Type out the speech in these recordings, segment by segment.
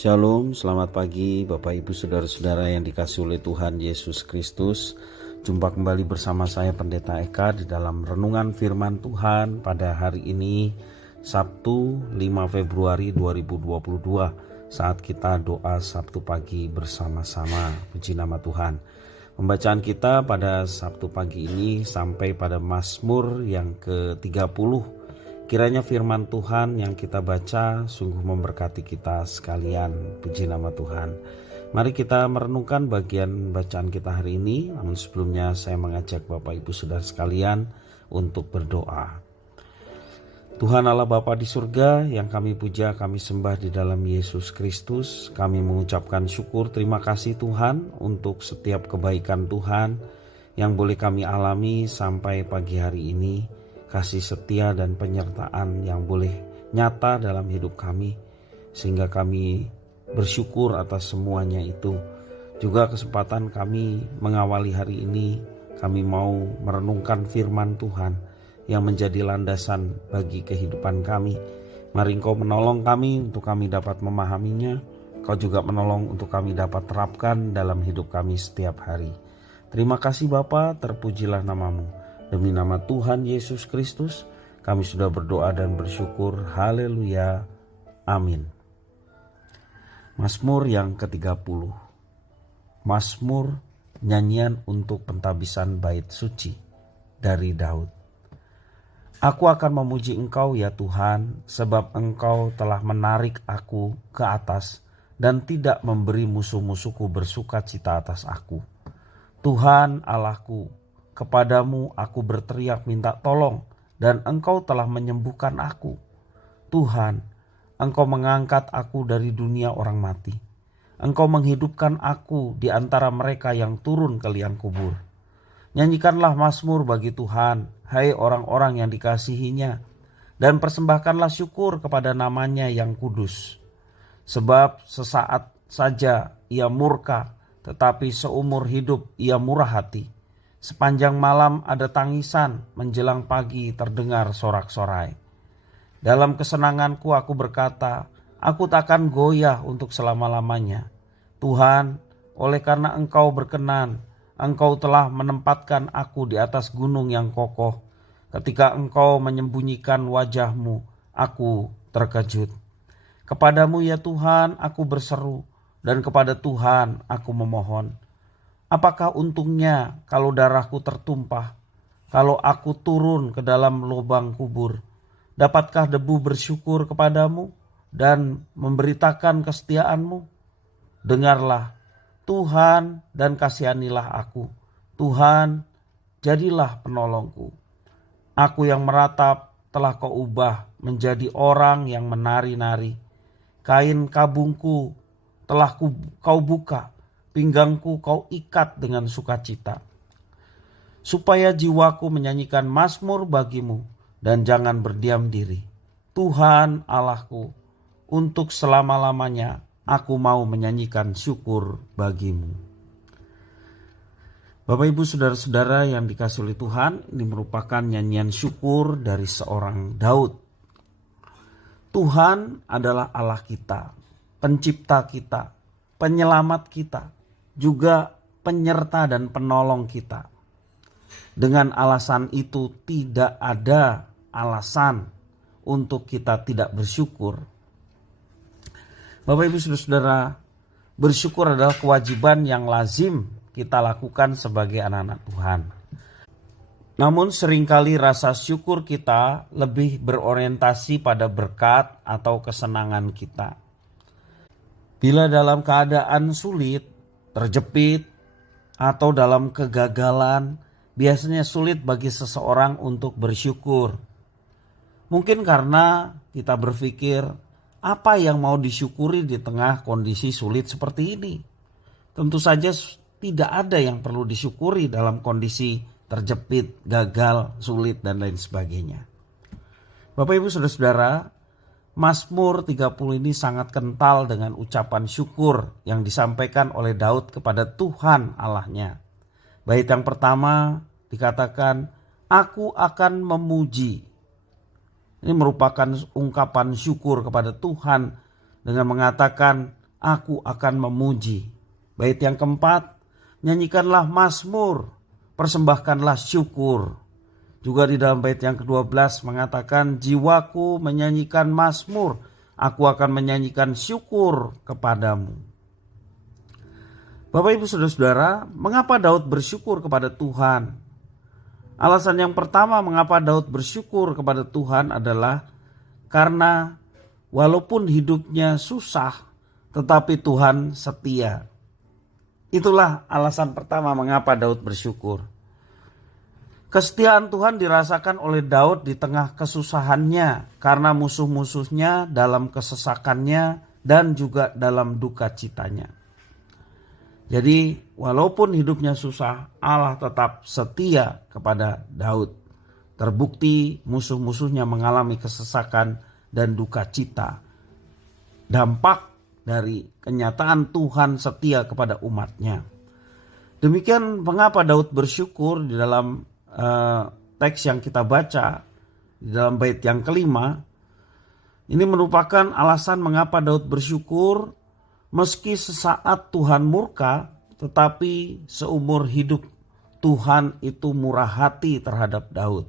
Shalom, selamat pagi Bapak Ibu Saudara-saudara yang dikasihi oleh Tuhan Yesus Kristus. Jumpa kembali bersama saya Pendeta Eka di dalam renungan firman Tuhan pada hari ini Sabtu 5 Februari 2022 saat kita doa Sabtu pagi bersama-sama. Puji nama Tuhan. Pembacaan kita pada Sabtu pagi ini sampai pada Mazmur yang ke-30. Kiranya firman Tuhan yang kita baca sungguh memberkati kita sekalian. Puji nama Tuhan. Mari kita merenungkan bagian bacaan kita hari ini. Namun sebelumnya saya mengajak Bapak Ibu Saudara sekalian untuk berdoa. Tuhan Allah Bapa di surga, yang kami puja, kami sembah di dalam Yesus Kristus. Kami mengucapkan syukur, terima kasih Tuhan untuk setiap kebaikan Tuhan yang boleh kami alami sampai pagi hari ini. Kasih setia dan penyertaan yang boleh nyata dalam hidup kami, sehingga kami bersyukur atas semuanya itu. Juga kesempatan kami mengawali hari ini, kami mau merenungkan firman Tuhan yang menjadi landasan bagi kehidupan kami. Mari Engkau menolong kami untuk kami dapat memahaminya. Kau juga menolong untuk kami dapat terapkan dalam hidup kami setiap hari. Terima kasih Bapa, terpujilah namamu. Demi nama Tuhan Yesus Kristus, kami sudah berdoa dan bersyukur. Haleluya. Amin. Mazmur yang ke-30. Mazmur nyanyian untuk pentabisan bait suci dari Daud. Aku akan memuji Engkau ya Tuhan, sebab Engkau telah menarik aku ke atas dan tidak memberi musuh-musuhku bersukacita atas aku. Tuhan Allahku, kepadamu aku berteriak minta tolong, dan Engkau telah menyembuhkan aku. Tuhan, Engkau mengangkat aku dari dunia orang mati. Engkau menghidupkan aku di antara mereka yang turun ke liang kubur. Nyanyikanlah mazmur bagi Tuhan, hai orang-orang yang dikasihinya, dan persembahkanlah syukur kepada namanya yang kudus. Sebab sesaat saja ia murka, tetapi seumur hidup ia murah hati. Sepanjang malam ada tangisan, menjelang pagi terdengar sorak-sorai. Dalam kesenanganku aku berkata, aku takkan goyah untuk selama-lamanya. Tuhan, oleh karena Engkau berkenan, Engkau telah menempatkan aku di atas gunung yang kokoh. Ketika Engkau menyembunyikan wajah-Mu, aku terkejut. Kepadamu ya Tuhan aku berseru, dan kepada Tuhan aku memohon. Apakah untungnya kalau darahku tertumpah, kalau aku turun ke dalam lubang kubur? Dapatkah debu bersyukur kepadamu dan memberitakan kesetiaan-Mu? Dengarlah, Tuhan, dan kasihanilah aku. Tuhan, jadilah penolongku. Aku yang meratap telah Kau ubah menjadi orang yang menari-nari. Kain kabungku telah Kau buka, pinggangku Kau ikat dengan sukacita. Supaya jiwaku menyanyikan mazmur bagimu dan jangan berdiam diri. Tuhan Allahku, untuk selama-lamanya aku mau menyanyikan syukur bagimu. Bapak Ibu Saudara-saudara yang dikasihi oleh Tuhan, ini merupakan nyanyian syukur dari seorang Daud. Tuhan adalah Allah kita, pencipta kita, penyelamat kita, juga penyerta dan penolong kita. Dengan alasan itu tidak ada alasan untuk kita tidak bersyukur. Bapak Ibu Saudara, bersyukur adalah kewajiban yang lazim kita lakukan sebagai anak-anak Tuhan. Namun seringkali rasa syukur kita lebih berorientasi pada berkat atau kesenangan kita. Bila dalam keadaan sulit, terjepit, atau dalam kegagalan, biasanya sulit bagi seseorang untuk bersyukur. Mungkin karena kita berpikir, apa yang mau disyukuri di tengah kondisi sulit seperti ini? Tentu saja tidak ada yang perlu disyukuri dalam kondisi terjepit, gagal, sulit, dan lain sebagainya. Bapak Ibu Saudara-saudara, Mazmur 30 ini sangat kental dengan ucapan syukur yang disampaikan oleh Daud kepada Tuhan Allahnya. Bait yang pertama dikatakan, aku akan memuji. Ini merupakan ungkapan syukur kepada Tuhan dengan mengatakan, aku akan memuji. Bait yang keempat, nyanyikanlah mazmur, persembahkanlah syukur. Juga di dalam bait yang ke-12 mengatakan, jiwaku menyanyikan mazmur, aku akan menyanyikan syukur kepadamu. Bapak Ibu Saudara-saudara, mengapa Daud bersyukur kepada Tuhan? Alasan yang pertama mengapa Daud bersyukur kepada Tuhan adalah karena walaupun hidupnya susah, tetapi Tuhan setia. Itulah alasan pertama mengapa Daud bersyukur. Kesetiaan Tuhan dirasakan oleh Daud di tengah kesusahannya karena musuh-musuhnya dalam kesesakannya dan juga dalam duka citanya. Jadi walaupun hidupnya susah, Allah tetap setia kepada Daud. Terbukti musuh-musuhnya mengalami kesesakan dan duka cita. Dampak dari kenyataan Tuhan setia kepada umatnya. Demikian mengapa Daud bersyukur di dalam teks yang kita baca di dalam bait yang kelima. Ini merupakan alasan mengapa Daud bersyukur meski sesaat Tuhan murka, tetapi seumur hidup Tuhan itu murah hati terhadap Daud.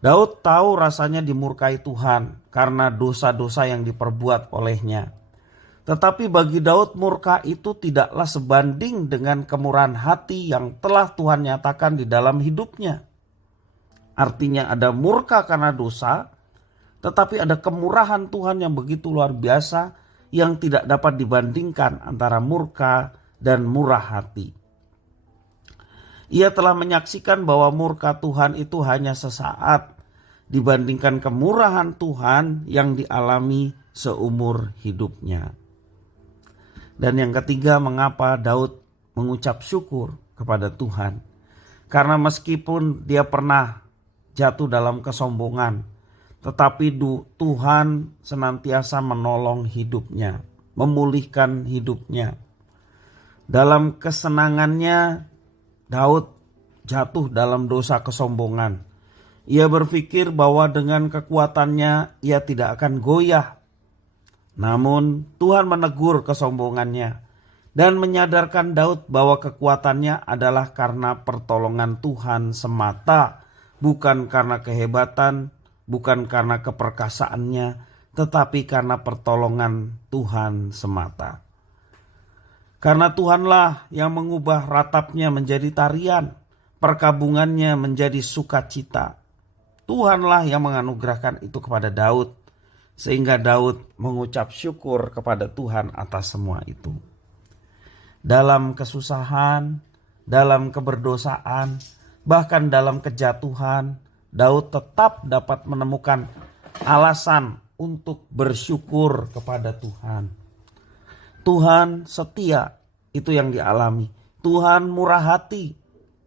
Daud tahu rasanya dimurkai Tuhan karena dosa-dosa yang diperbuat olehnya. Tetapi bagi Daud murka itu tidaklah sebanding dengan kemurahan hati yang telah Tuhan nyatakan di dalam hidupnya. Artinya ada murka karena dosa, tetapi ada kemurahan Tuhan yang begitu luar biasa yang tidak dapat dibandingkan antara murka dan murah hati. Ia telah menyaksikan bahwa murka Tuhan itu hanya sesaat dibandingkan kemurahan Tuhan yang dialami seumur hidupnya. Dan yang ketiga, mengapa Daud mengucap syukur kepada Tuhan? Karena meskipun dia pernah jatuh dalam kesombongan, tetapi Tuhan senantiasa menolong hidupnya, memulihkan hidupnya. Dalam kesenangannya, Daud jatuh dalam dosa kesombongan. Ia berpikir bahwa dengan kekuatannya ia tidak akan goyah. Namun Tuhan menegur kesombongannya dan menyadarkan Daud bahwa kekuatannya adalah karena pertolongan Tuhan semata, bukan karena kehebatan, bukan karena keperkasaannya, tetapi karena pertolongan Tuhan semata. Karena Tuhanlah yang mengubah ratapnya menjadi tarian, perkabungannya menjadi sukacita. Tuhanlah yang menganugerahkan itu kepada Daud, sehingga Daud mengucap syukur kepada Tuhan atas semua itu. Dalam kesusahan, dalam keberdosaan, bahkan dalam kejatuhan, Daud tetap dapat menemukan alasan untuk bersyukur kepada Tuhan. Tuhan setia, itu yang dialami. Tuhan murah hati,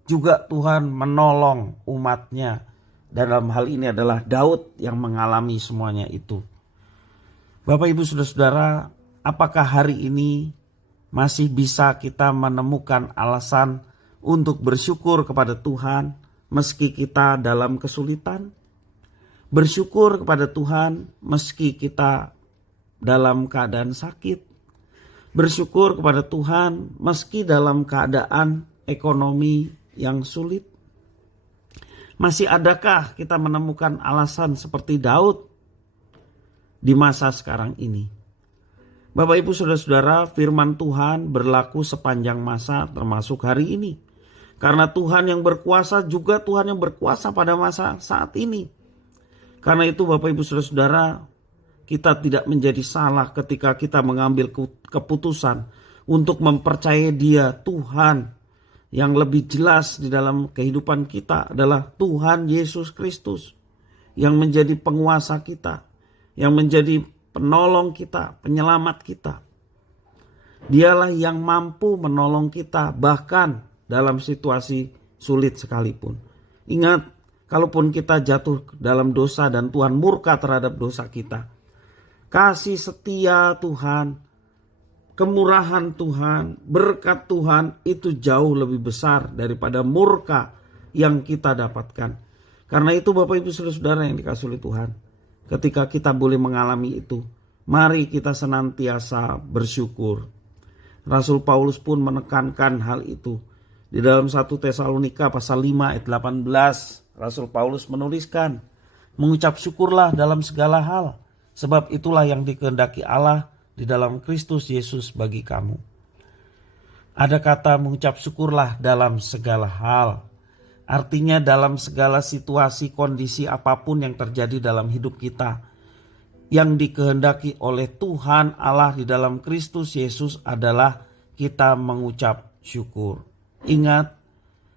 juga Tuhan menolong umatnya. Dalam hal ini adalah Daud yang mengalami semuanya itu. Bapak Ibu Saudara-saudara, apakah hari ini masih bisa kita menemukan alasan untuk bersyukur kepada Tuhan meski kita dalam kesulitan? Bersyukur kepada Tuhan meski kita dalam keadaan sakit? Bersyukur kepada Tuhan meski dalam keadaan ekonomi yang sulit? Masih adakah kita menemukan alasan seperti Daud di masa sekarang ini? Bapak Ibu Saudara-saudara, firman Tuhan berlaku sepanjang masa termasuk hari ini. Karena Tuhan yang berkuasa juga Tuhan yang berkuasa pada masa saat ini. Karena itu Bapak Ibu Saudara-saudara, kita tidak menjadi salah ketika kita mengambil keputusan untuk mempercayai Dia, Tuhan. Yang lebih jelas di dalam kehidupan kita adalah Tuhan Yesus Kristus yang menjadi penguasa kita, yang menjadi penolong kita, penyelamat kita. Dialah yang mampu menolong kita bahkan dalam situasi sulit sekalipun. Ingat, kalaupun kita jatuh dalam dosa dan Tuhan murka terhadap dosa kita, kasih setia Tuhan, kemurahan Tuhan, berkat Tuhan itu jauh lebih besar daripada murka yang kita dapatkan. Karena itu Bapak Ibu Saudara-saudara yang dikasihi oleh Tuhan, ketika kita boleh mengalami itu, Mari kita senantiasa bersyukur. Rasul Paulus pun menekankan hal itu. Di dalam 1 Tesalonika pasal 5 ayat 18, Rasul Paulus menuliskan, mengucap syukurlah dalam segala hal, sebab itulah yang dikehendaki Allah di dalam Kristus Yesus bagi kamu. Ada kata mengucap syukurlah dalam segala hal. Artinya dalam segala situasi, kondisi apapun yang terjadi dalam hidup kita, yang dikehendaki oleh Tuhan Allah di dalam Kristus Yesus adalah kita mengucap syukur. Ingat,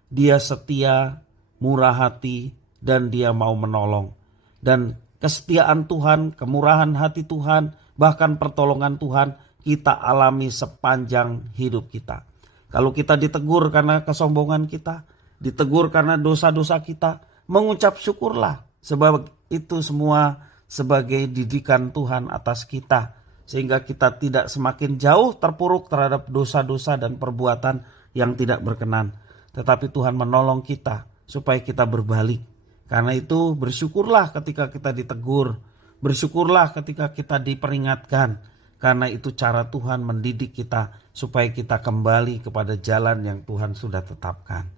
Dia setia, murah hati, dan Dia mau menolong. Dan kesetiaan Tuhan, kemurahan hati Tuhan, bahkan pertolongan Tuhan kita alami sepanjang hidup kita. Kalau kita ditegur karena kesombongan kita, ditegur karena dosa-dosa kita, mengucap syukurlah. Sebab itu semua sebagai didikan Tuhan atas kita, sehingga kita tidak semakin jauh terpuruk terhadap dosa-dosa dan perbuatan yang tidak berkenan. Tetapi Tuhan menolong kita supaya kita berbalik. Karena itu bersyukurlah ketika kita ditegur, bersyukurlah ketika kita diperingatkan. Karena itu cara Tuhan mendidik kita supaya kita kembali kepada jalan yang Tuhan sudah tetapkan.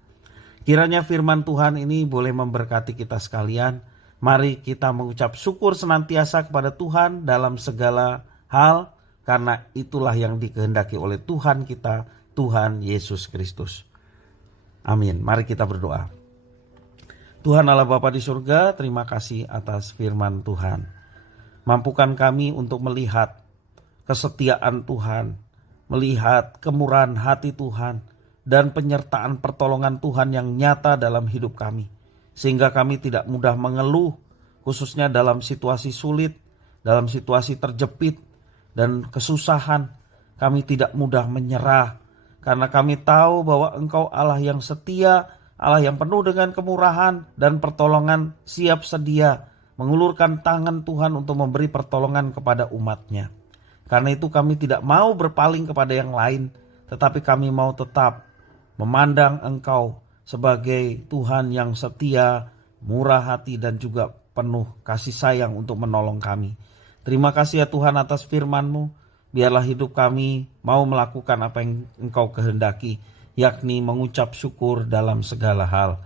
Kiranya firman Tuhan ini boleh memberkati kita sekalian. Mari kita mengucap syukur senantiasa kepada Tuhan dalam segala hal, karena itulah yang dikehendaki oleh Tuhan kita, Tuhan Yesus Kristus. Amin. Mari kita berdoa. Tuhan Allah Bapa di surga, terima kasih atas firman Tuhan. Mampukan kami untuk melihat kesetiaan Tuhan, melihat kemurahan hati Tuhan, dan penyertaan pertolongan Tuhan yang nyata dalam hidup kami. Sehingga kami tidak mudah mengeluh, khususnya dalam situasi sulit, dalam situasi terjepit dan kesusahan. Kami tidak mudah menyerah, karena kami tahu bahwa Engkau Allah yang setia, Allah yang penuh dengan kemurahan dan pertolongan, siap sedia mengulurkan tangan Tuhan untuk memberi pertolongan kepada umat-Nya. Karena itu kami tidak mau berpaling kepada yang lain, tetapi kami mau tetap memandang Engkau sebagai Tuhan yang setia, murah hati, dan juga penuh kasih sayang untuk menolong kami. Terima kasih ya Tuhan atas firman-Mu. Biarlah hidup kami mau melakukan apa yang Engkau kehendaki, yakni mengucap syukur dalam segala hal.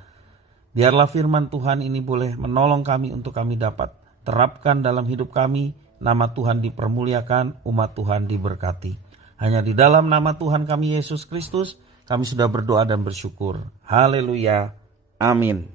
Biarlah firman Tuhan ini boleh menolong kami untuk kami dapat terapkan dalam hidup kami. Nama Tuhan dipermuliakan, umat Tuhan diberkati. Hanya di dalam nama Tuhan kami Yesus Kristus, kami sudah berdoa dan bersyukur. Haleluya. Amin.